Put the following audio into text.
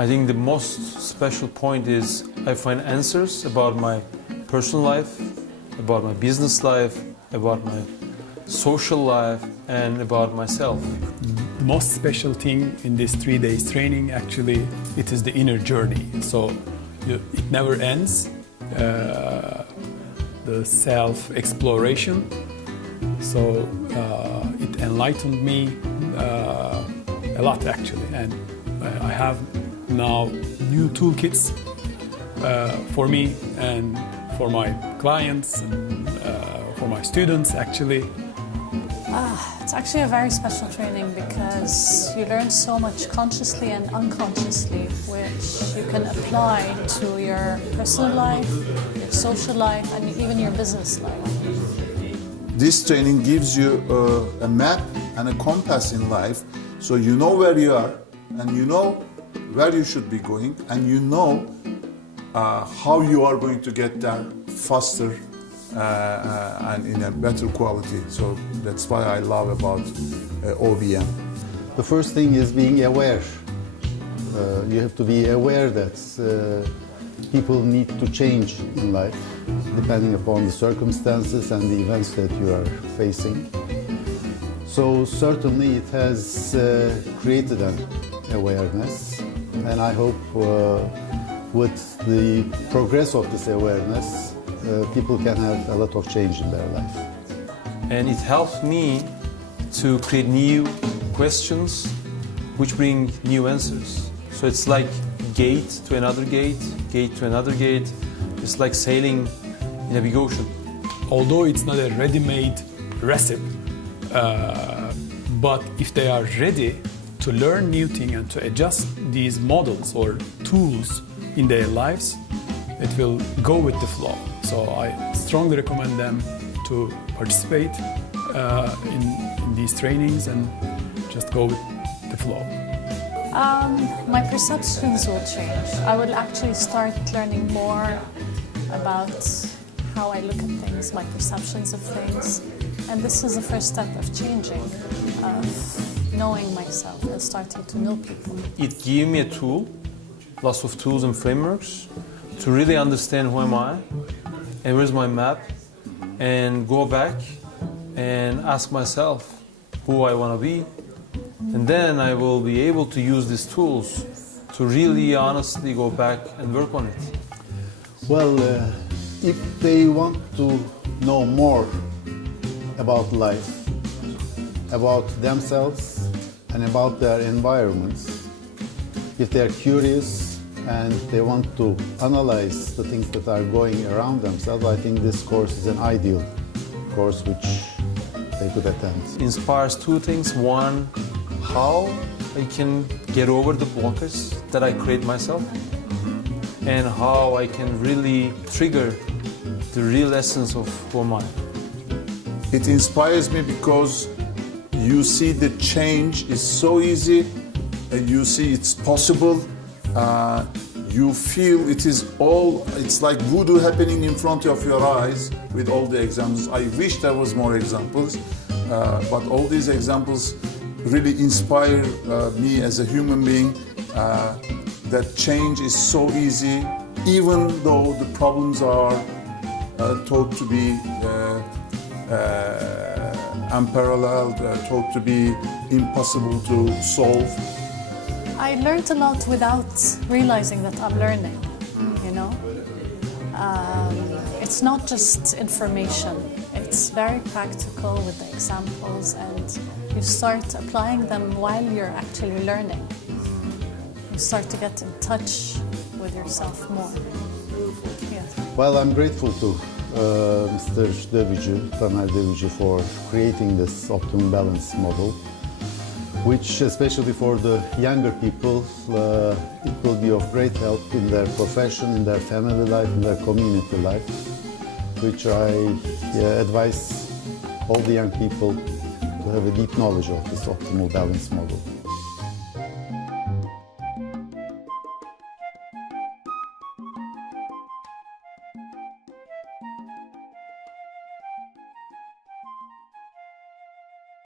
I think the most special point is I find answers about my personal life, about my business life, about my social life, and about myself. The most special thing in this 3 days training, actually, it is the inner journey. So it never ends, the self-exploration. So it enlightened me a lot, actually. And I have now new toolkits for me and for my clients and for my students, actually. It's actually a very special training because you learn so much consciously and unconsciously, which you can apply to your personal life, your social life, and even your business life. This training gives you a map and a compass in life, so you know where you are, and you know where you should be going, and you know how you are going to get there faster and in a better quality. So that's why I love about OBM. The first thing is being aware. You have to be aware that people need to change in life depending upon the circumstances and the events that you are facing. So certainly it has created an awareness, and I hope with the progress of this awareness people can have a lot of change in their life. And it helped me to create new questions which bring new answers. So it's like gate to another gate, gate to another gate. It's like sailing in a big ocean. Although it's not a ready-made recipe, but if they are ready to learn new things and to adjust these models or tools in their lives, it will go with the flow. So I strongly recommend them to participate in these trainings and just go with the flow. My perceptions will change. I will actually start learning more about how I look at things, my perceptions of things. And this is the first step of changing, of knowing myself and starting to know people. It gave me a tool, lots of tools and frameworks, to really understand who am I, and where's my map, and go back and ask myself who I want to be. And then I will be able to use these tools to really honestly go back and work on it. Well, if they want to know more about life, about themselves and about their environments, if they are curious and they want to analyze the things that are going around themselves, I think this course is an ideal course which they could attend. Inspires two things. One, how I can get over the blockers that I create myself, and how I can really trigger the real essence of who am I. It inspires me because you see the change is so easy, and you see it's possible. You feel it's like voodoo happening in front of your eyes with all the examples. I wish there was more examples, but all these examples really inspire me as a human being, that change is so easy, even though the problems are thought to be unparalleled, thought to be impossible to solve. I learned a lot without realizing that I'm learning, you know? It's not just information, it's very practical with the examples, and you start applying them while you're actually learning. You start to get in touch with yourself more. Yes. Well, I'm grateful to Mr. DOVUCU, Tamer DOVUCU, for creating this optimum balance model, which, especially for the younger people, it will be of great help in their profession, in their family life, in their community life, which I advise all the young people to have a deep knowledge of this optimal balance model.